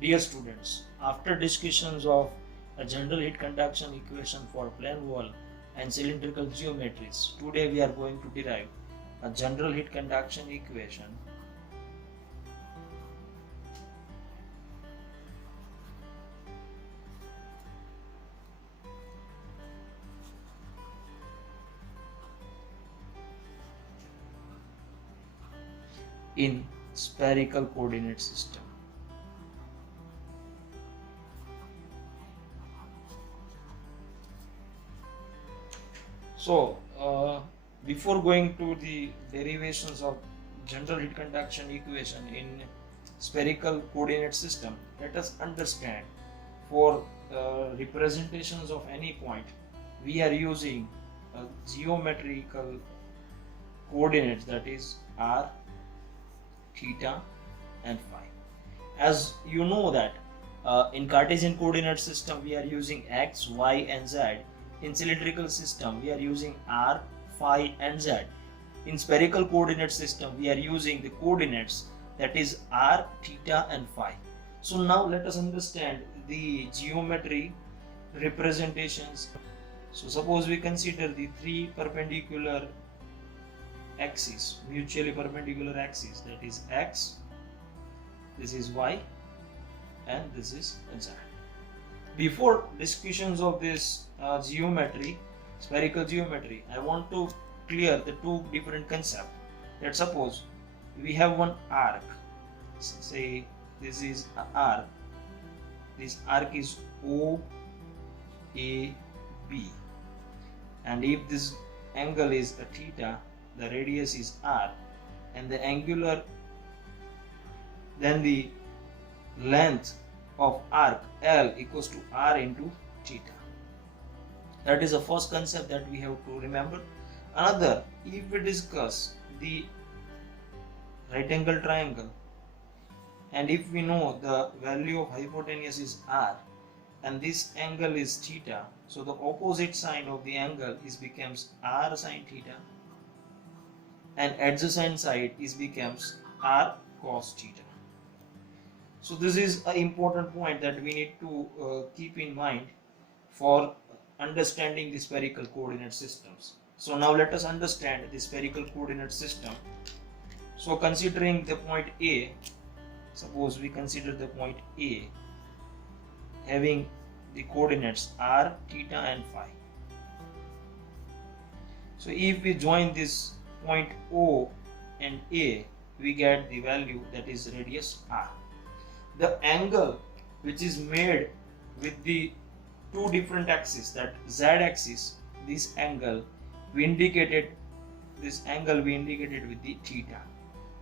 Dear students, after discussions of a general heat conduction equation for plane wall and cylindrical geometries, today we are going to derive a general heat conduction equation in spherical coordinate system. So, before going to the derivations of general heat conduction equation in spherical coordinate system, let us understand for representations of any point, we are using a geometrical coordinates, that is r, theta and phi. As you know that in Cartesian coordinate system we are using x, y and z. In cylindrical system we are using r, phi and z. In spherical coordinate system we are using the coordinates, that is r, theta and phi. So now let us understand the geometry representations. So suppose we consider the three perpendicular axes, mutually perpendicular axes, that is x, this is y and this is z. Before discussions of this geometry, spherical geometry, I want to clear the two different concepts. Let's suppose we have one arc, say this is an arc, this arc is OAB, and if this angle is a theta, the radius is r, and the angular, then the length of arc L equals to r into theta. That is the first concept that we have to remember. Another, if we discuss the right angle triangle, and if we know the value of hypotenuse is r and this angle is theta, so the opposite side of the angle is becomes r sin theta and adjacent side is becomes r cos theta. So this is an important point that we need to keep in mind for understanding the spherical coordinate systems. So now let us understand the spherical coordinate system. So considering the point A, suppose we consider the point A having the coordinates r, theta and phi. So if we join this point O and A, we get the value, that is radius r. The angle which is made with the two different axes, that z axis, this angle we indicated with the theta.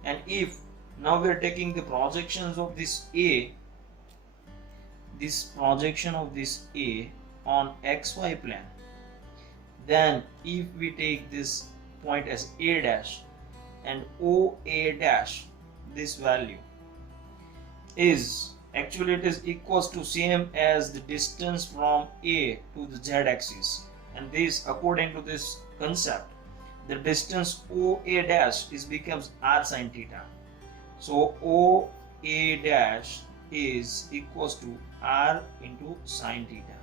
And if now we are taking the projections of this projection of this A on xy plane, then if we take this point as A dash and OA dash, this value is actually, it is equals to same as the distance from A to the z axis, and this, according to this concept, the distance OA dash is becomes r sin theta. So OA dash is equals to r into sin theta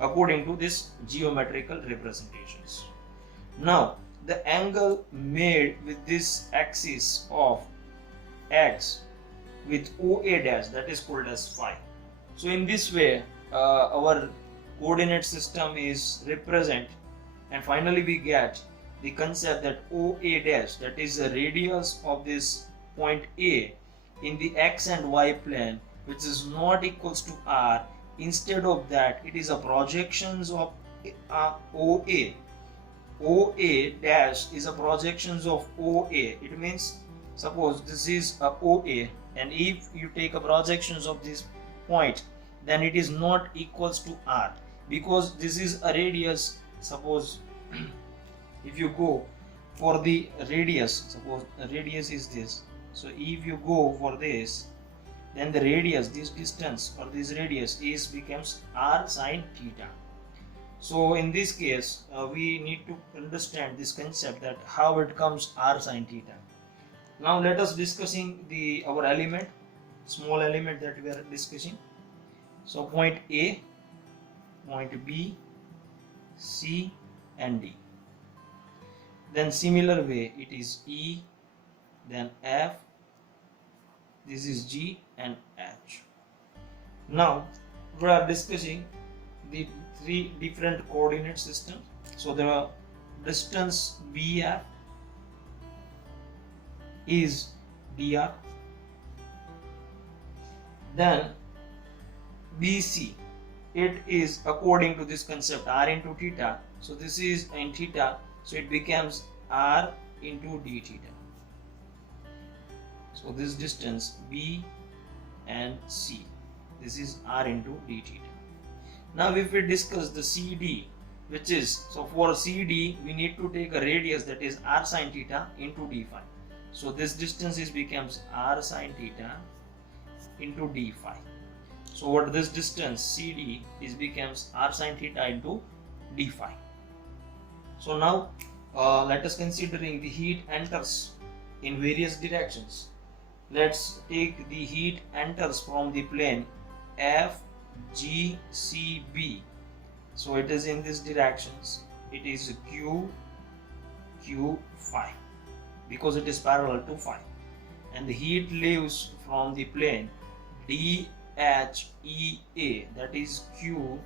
according to this geometrical representations. Now the angle made with this axis of x with OA dash, that is called as phi. So in this way our coordinate system is represent, and finally we get the concept that OA dash, that is the radius of this point A in the x and y plane, which is not equals to r. Instead of that, it is a projections of OA. OA dash is a projections of OA. It means suppose this is a OA, and if you take a projections of this point, then it is not equals to r, because this is a radius. Suppose if you go for the radius, suppose the radius is this, so if you go for this, then the radius, this distance or this radius is becomes r sin theta. So in this case we need to understand this concept, that how it comes r sin theta. Now let us discussing our element. small element that we are discussing. So point A, point B, C and D. Then similar way it is E, then F, this is G and H. Now we are discussing the three different coordinate systems. So the distance BF is dr, then BC, it is according to this concept r into theta, so this is in theta, so it becomes r into d theta. So this distance B and C, this is r into d theta. Now if we discuss the CD, which is, so for CD we need to take a radius, that is r sine theta into d phi. So this distance is becomes r sine theta into d phi. So what this distance CD is becomes r sine theta into d phi. So now let us considering the heat enters in various directions. Let's take the heat enters from the plane FGCB. So it is in these directions. It is Q phi, because it is parallel to phi, and the heat leaves from the plane DHEA, that is Q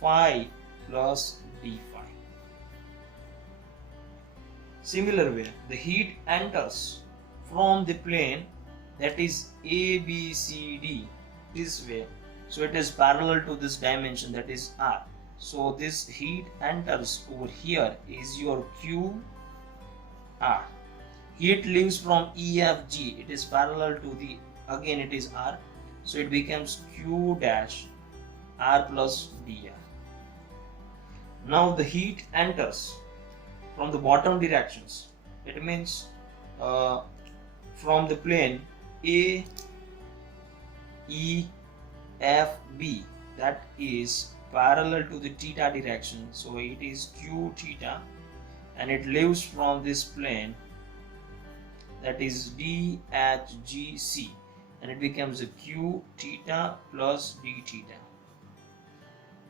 phi plus D phi. Similar way, the heat enters from the plane that is ABCD this way, so it is parallel to this dimension, that is R. So this heat enters over here is your Q R. Heat leaves from EFG, it is parallel to the, again it is R, so it becomes Q dash R plus dr. Now the heat enters from the bottom directions, it means from the plane AEFB, that is parallel to the theta direction, so it is Q theta, and it leaves from this plane, that is DHGC, and it becomes a Q theta plus D theta.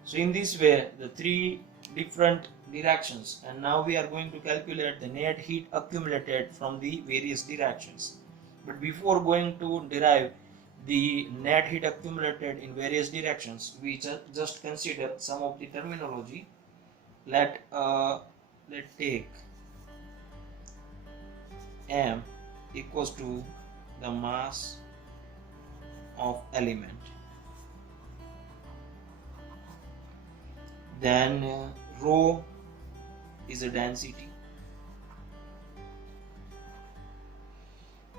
So in this way the three different directions, and now we are going to calculate the net heat accumulated from the various directions. But before going to derive the net heat accumulated in various directions, we just consider some of the terminology. Let's take M equals to the mass of element. Then rho is a density.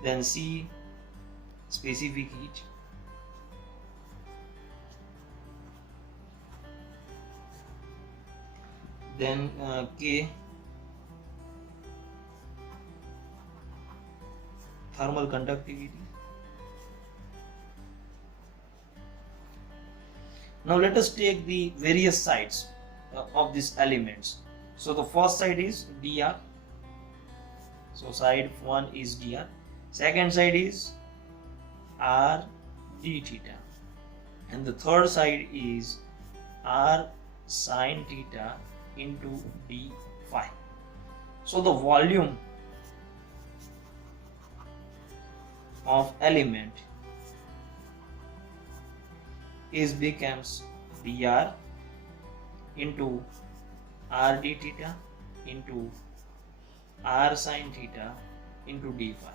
Then C, specific heat. Then K, thermal conductivity. Now let us take the various sides of these elements. So the first side is dr. So side 1 is dr. Second side is r d theta. And the third side is r sine theta into d phi. So the volume of element is becomes dr into r d theta into r sine theta into d phi.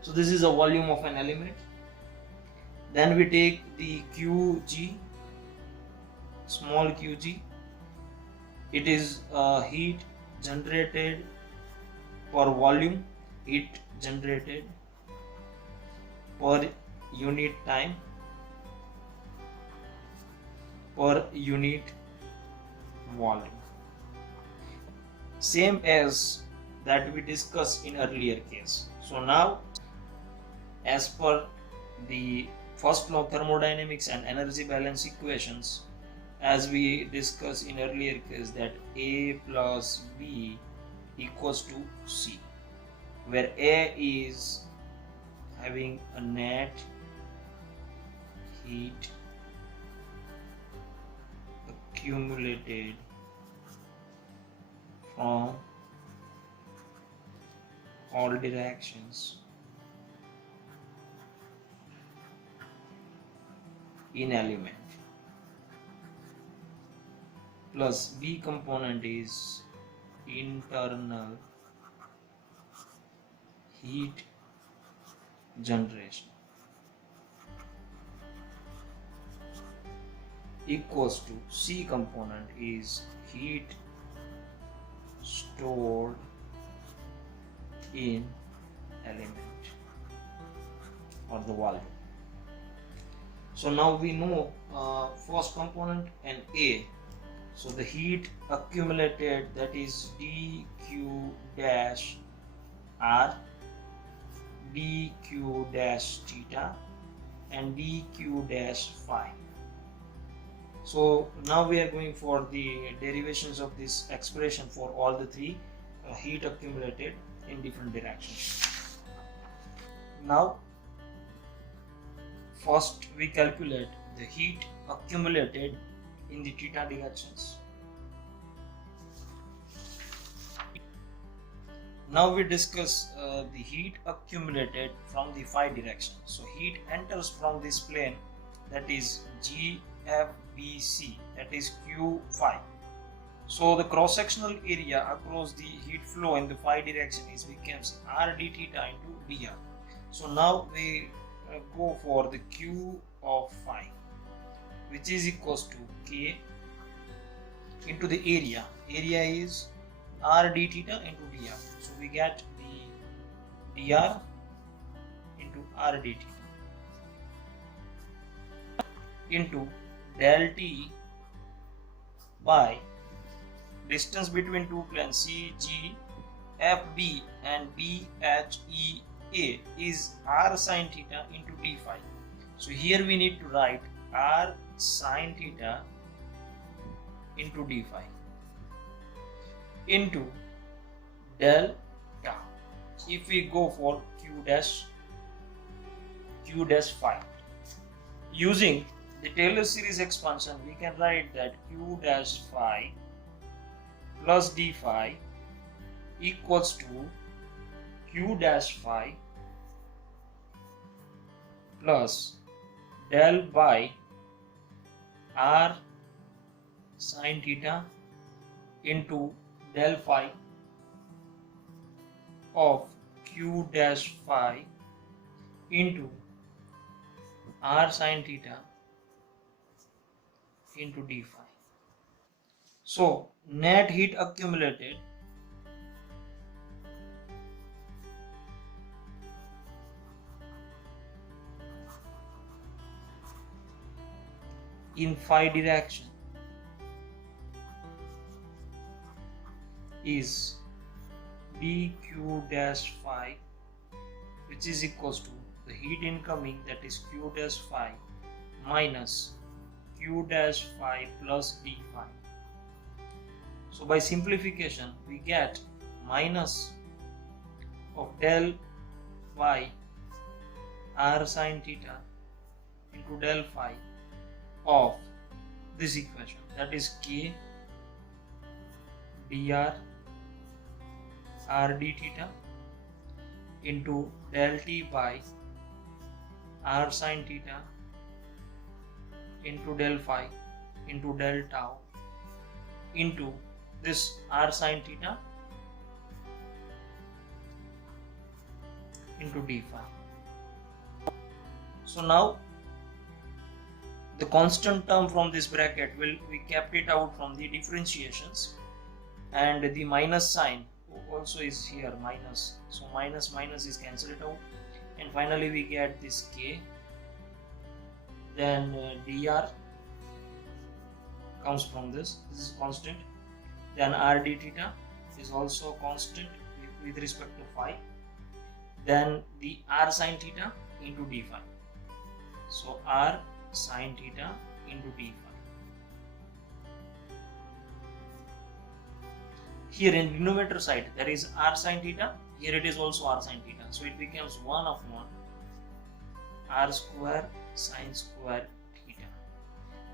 So this is a volume of an element. Then we take the Qg, small qg. It is heat generated per volume, heat generated per unit time, per unit volume, same as that we discussed in earlier case. So now, as per the first law of thermodynamics and energy balance equations, as we discussed in earlier case, that A plus B equals to C, where A is having a net heat accumulated from all directions in element, plus V component is internal heat generation, equals to C component is heat stored in element or the volume. So now we know first component and A. So the heat accumulated, that is dq dash r, dq dash theta, and dq dash phi. So now we are going for the derivations of this expression for all the three heat accumulated in different directions. Now first we calculate the heat accumulated in the theta directions. Now we discuss the heat accumulated from the phi direction. So heat enters from this plane, that is GFBC, that is Q phi. So the cross-sectional area across the heat flow in the phi direction is becomes R d theta into dr. So now we go for the Q of phi, which is equals to K into the area. Area is R d theta into dr. So we get the dr into R d theta into del T by distance between two planes CG FB and BHEA is R sin theta into d phi. So here we need to write R sin theta into d phi into delta. If we go for Q dash phi, using the Taylor series expansion, we can write that Q dash phi plus d phi equals to Q dash phi plus del by R sin theta into del phi of Q dash phi into R sin theta into d phi. So net heat accumulated in phi direction is dq dash phi, which is equals to the heat incoming, that is Q dash phi minus Q dash phi plus d phi. So by simplification we get minus of del phi R sin theta into del phi of this equation, that is K dr R d theta into del T by R sin theta into del phi into del tau into this R sin theta into d phi. So now the constant term from this bracket we kept it out from the differentiations, and the minus sign also is here minus, so minus is cancelled out, and finally we get this K, then dr comes from this is constant, then R d theta is also constant with respect to phi, then the R sin theta into d phi, so R sin theta into d phi. Here in denominator side there is R sin theta, here it is also R sin theta, so it becomes 1 upon r square sine square theta.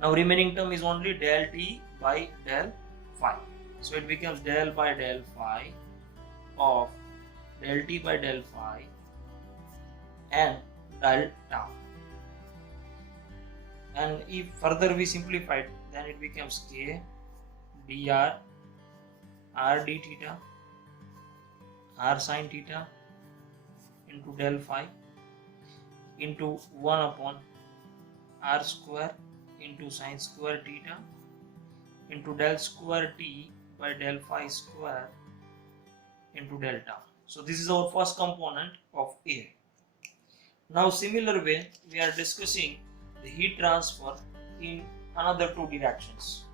Now remaining term is only del t by del phi. So it becomes del by del phi of del t by del phi and del tau. And if further we simplify it, then it becomes k dr r d theta r sin theta into del phi into 1 upon r square into sine square theta into del square t by del phi square into del tau. So this is our first component of A. Now similar way we are discussing the heat transfer in another two directions.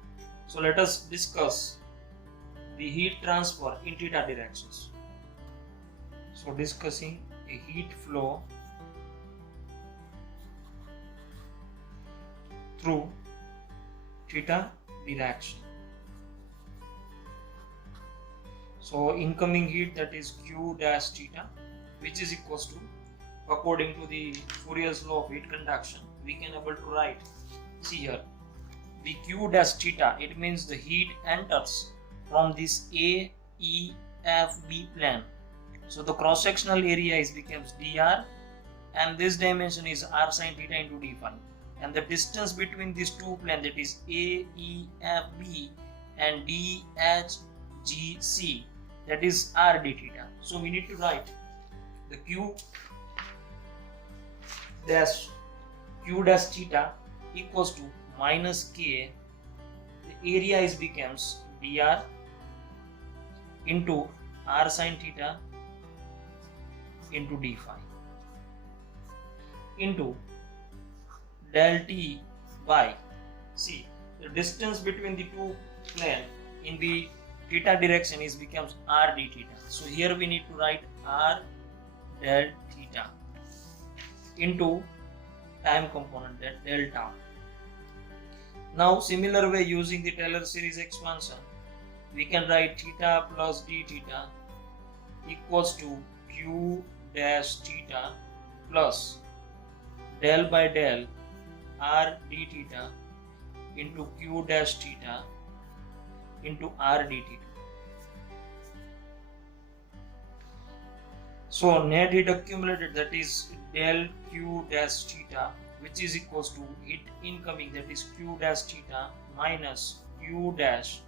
So let us discuss the heat transfer in theta directions. So discussing a heat flow through theta direction. So incoming heat, that is Q dash theta, which is equals to, according to the Fourier's law of heat conduction, we can able to write, see here, the Q dash theta, it means the heat enters from this A, E, F, B plane. So the cross sectional area is becomes dr, and this dimension is r sin theta into d phi, and the distance between these two planes, that is A, E, F, B and D, H, G, C, that is r d theta. So we need to write the Q dash theta equals to minus k, the area is becomes dr into r sin theta into d phi into del t by, see, the distance between the two planes in the theta direction is becomes r d theta. So here we need to write r del theta into time component, that del tau. Now similar way, using the Taylor series expansion, we can write theta plus d theta equals to q dash theta plus del by del r d theta into q dash theta into r d theta. So net heat accumulated, that is del q dash theta, which is equals to heat incoming, that is q dash theta minus q dash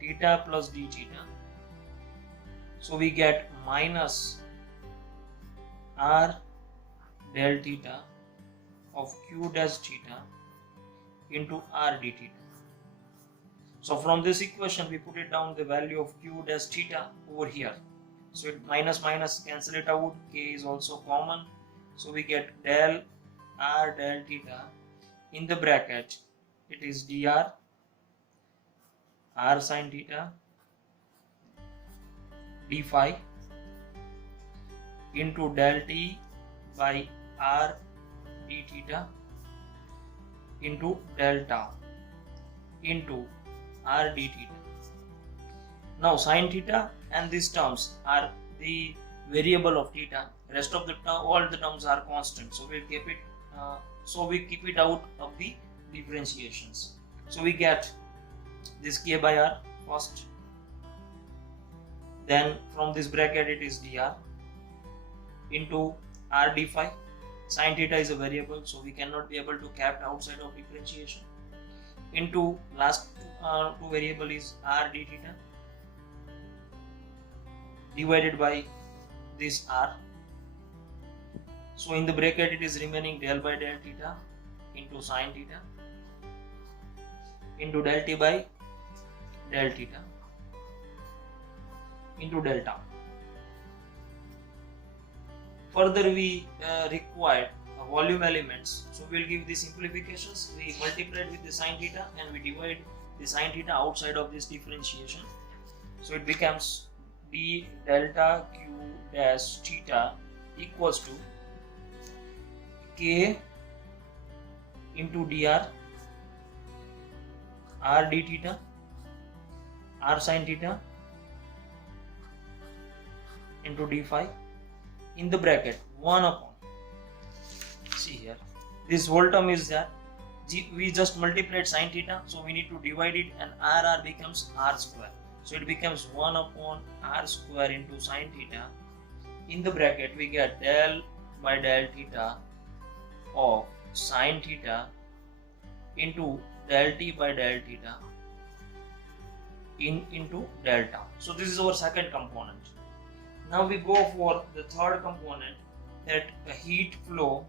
theta plus d theta. So we get minus r del theta of q dash theta into r d theta. So from this equation we put it down the value of q dash theta over here. So it minus minus cancel it out, k is also common. So we get del r del theta in the bracket, it is dr r sin theta d phi into del t by r d theta into del tau into r d theta. Now sin theta and these terms are the variable of theta. Rest of the all the terms are constant. So we keep it. We keep it out of the differentiations. So we get this k by r first. Then from this bracket it is dr into r d phi. Sin theta is a variable, so we cannot be able to kept outside of differentiation. Into last two variable is r d theta divided by this r. So in the bracket it is remaining del by del theta into sin theta into del t by del theta into del tau. Further we require volume elements, so we'll give the simplifications. We multiply with the sin theta and we divide the sin theta outside of this differentiation. So it becomes d delta q dash theta equals to k into dr r d theta r sin theta into d phi in the bracket 1 upon See here, this whole term is there. We just multiplied sine theta, so we need to divide it, and r becomes r square. So it becomes 1 upon r square into sine theta. In the bracket we get del by del theta of sine theta into del t by del theta into del tau. So this is our second component. Now we go for the third component, that a heat flow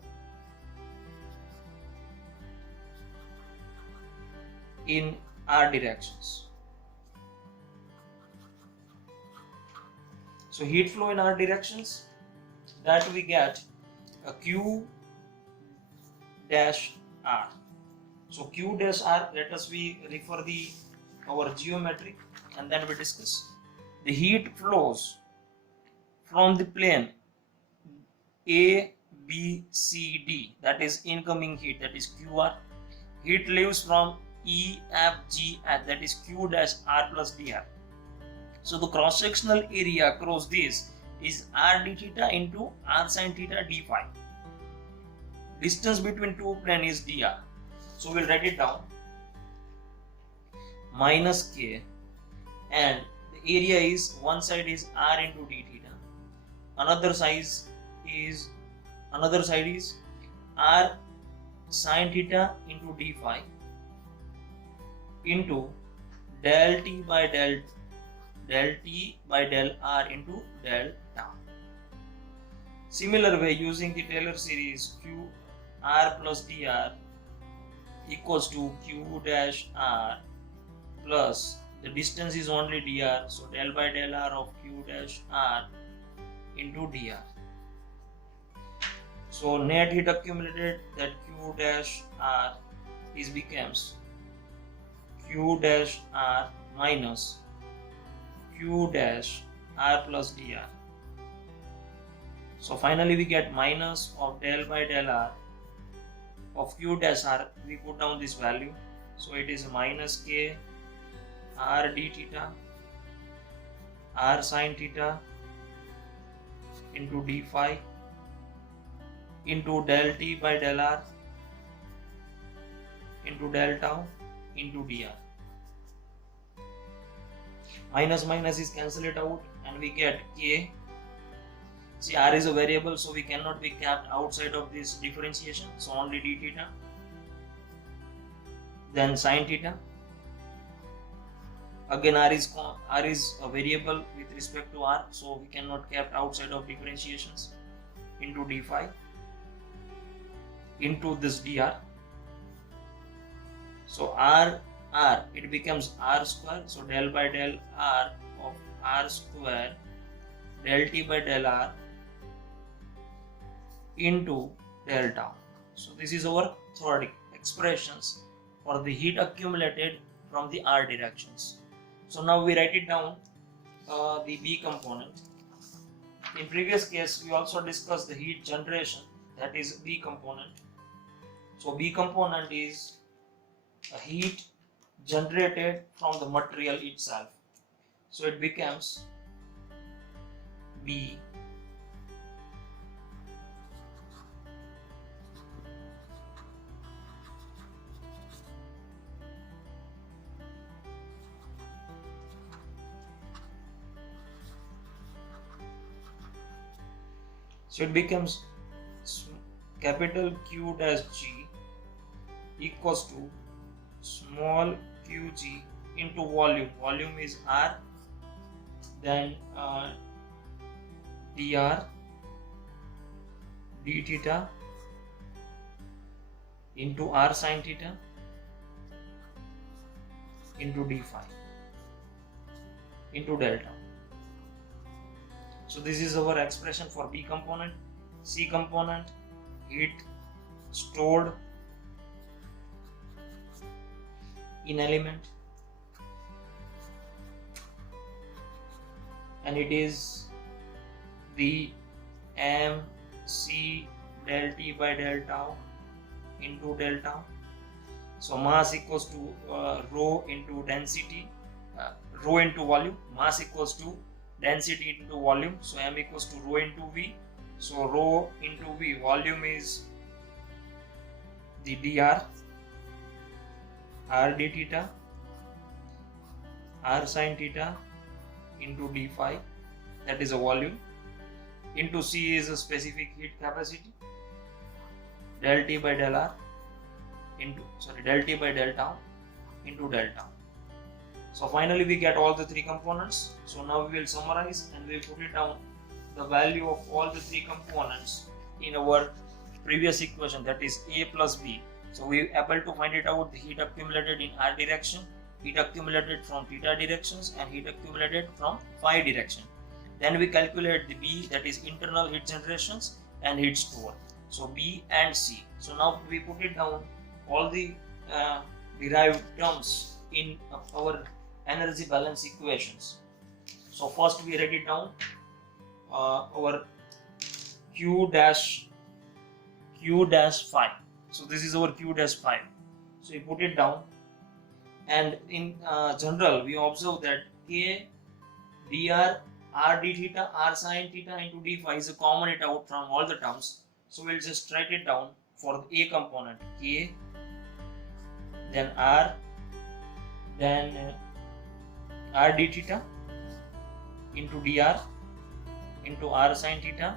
in r directions. So heat flow in r directions, that we get a q dash r. So q dash r, let us we refer our geometry and then we discuss. The heat flows from the plane A, B, C, D, that is incoming heat, that is QR. Heat leaves from E, F, G, H, that is Q dash R plus dr. So the cross sectional area across this is r d theta into r sin theta d phi. Distance between two planes is dr. So we'll write it down, minus k, and the area is, one side is r into d theta, another side is r sin theta into d phi into del t by del r into del tau. Similar way, using the Taylor series, q r plus dr equals to q dash r plus the distance is only dr, so del by del r of q dash r into dr. So net heat accumulated, that q dash r becomes q dash r minus q dash r plus dr. So finally we get minus of del by del r of q dash r. We put down this value, so it is minus k r d theta r sin theta into d phi into del t by del r into del tau into dr. Minus minus is cancelled out and we get k. See, r is a variable, so we cannot be kept outside of this differentiation, so only d theta, then sin theta. Again, r is a variable with respect to r, so we cannot kept outside of differentiations, into d phi into this dr. So r it becomes r square, so del by del r of r square del t by del r into del tau. So this is our third expressions for the heat accumulated from the r directions. So now we write it down, the B component. In previous case we also discussed the heat generation, that is B component. So B component is a heat generated from the material itself. So it becomes B so it becomes capital Q dash G equals to small qg into volume. Volume is r, then dr d theta into r sin theta into d phi into delta. So this is our expression for B component. C component, heat stored in element, and it is the mc del t by del tau into del tau. So mass equals to rho into density, rho into volume. Mass equals to density into volume, so m equals to rho into v. So rho into v, volume is the dr r d theta r sin theta into d phi, that is a volume, into C is a specific heat capacity, del T by del R del T by del tau into del tau. So finally we get all the three components. So now we will summarize and we will put it down the value of all the three components in our previous equation, that is A plus B. So we are able to find it out, the heat accumulated in R direction, heat accumulated from theta directions, and heat accumulated from phi direction. Then we calculate the B, that is internal heat generations and heat store. So B and C. So now we put it down all the derived terms in our energy balance equations. So first we write it down, our Q dash phi. So this is our Q dash phi. So we put it down, and in general we observe that K dr r d theta r sin theta into d phi is a common it out from all the terms. So we'll just write it down for the A component, K, then R, then r d theta into dr into r sin theta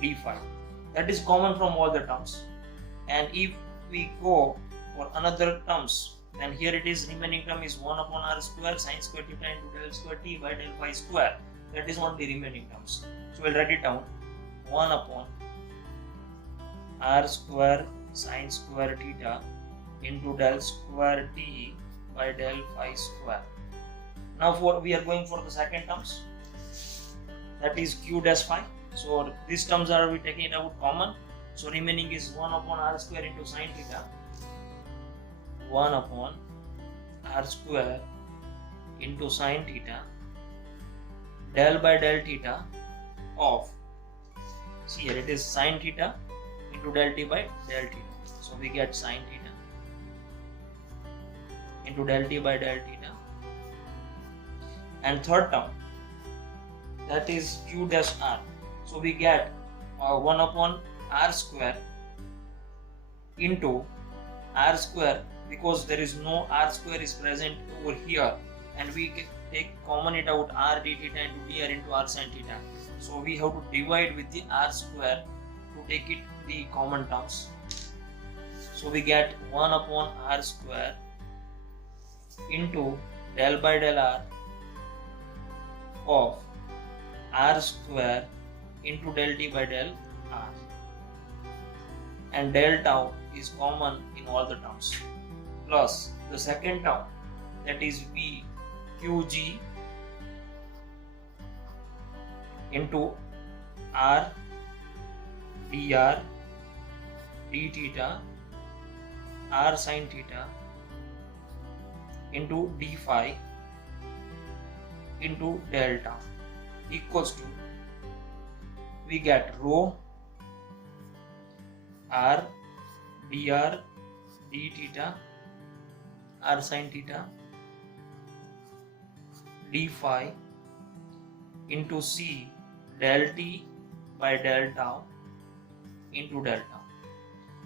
d phi. That is common from all the terms. And if we go for another terms, then here it is, remaining term is 1 upon r square sin square theta into del square t by del phi square. That is one of the remaining terms. So we'll write it down, 1 upon r square sin square theta into del square t by del phi square. Now we are going for the second terms, that is Q dash phi. So these terms are we taking it out common. So remaining is 1 upon r square into sin theta, 1 upon r square into sin theta del by del theta of, see here it is sin theta into del t by del theta. So we get sin theta into del t by del theta. And third term, that is Q dash r. So we get 1 upon r square into r square, because there is no r square is present over here, and we can take common it out, r d theta into dr into r sin theta. So we have to divide with the r square to take it the common terms. So we get 1 upon r square into del by del r of r square into del t by del r, and del tau is common in all the terms, plus the second term, that is V qg into r dr d theta r sin theta into d phi into del tau equals to, we get rho r dr d theta r sin theta d phi into C del t by del tau into del tau.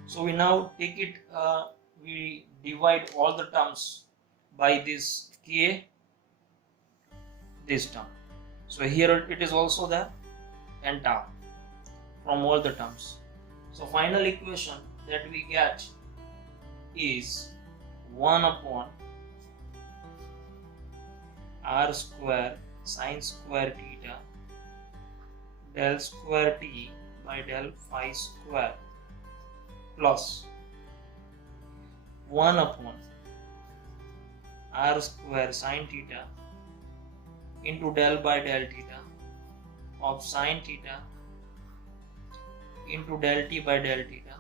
So we now take it, we divide all the terms by this K, this term. So here it is also there, and tau from all the terms. So final equation that we get is 1 upon r square sin square theta del square t by del phi square plus 1 upon r square sin theta into del by del theta of sin theta into del t by del theta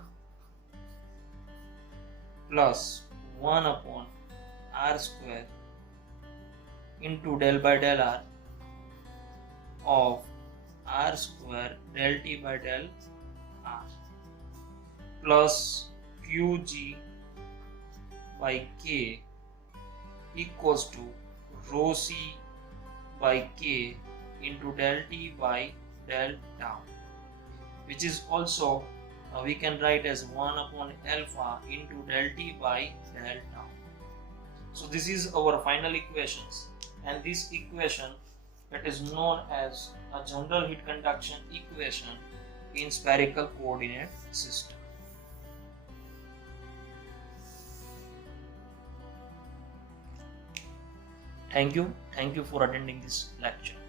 plus 1 upon r square into del by del r of r square del t by del r plus qg by k equals to rho c by k into del t by del tau, which is also we can write as 1 upon alpha into del T by del tau. So this is our final equations, and this equation, it is known as a general heat conduction equation in spherical coordinate system. Thank you for attending this lecture.